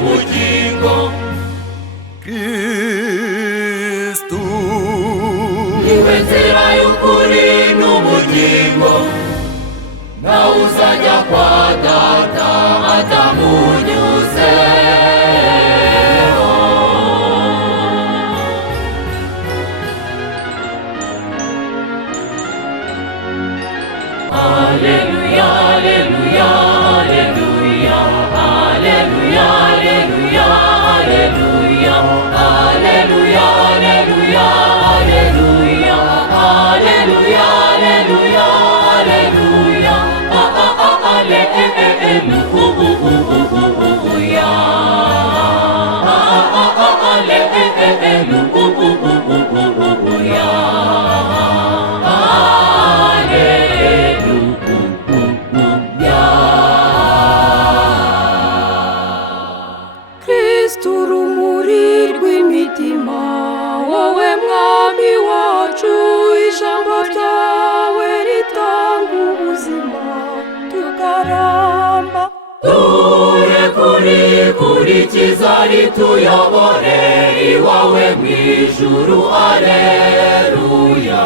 n'ubugingo. Kristu niwe nzira y'ukuri n'ubugingo, nawe uzajya kwa Data atamunyuze. Alleluia, alleluia, alleluia, alleluia, alleluia, alleluia, alleluia, alleluia, alleluia, alleluia, alleluia, alleluia, Kristu urumuri rw'imitima, wowe mwami wacu, ijambo ryawe ritanga ubuzima tukaramba. Kurikiza rituyobore iwawe mw'ijuru. Alleluia.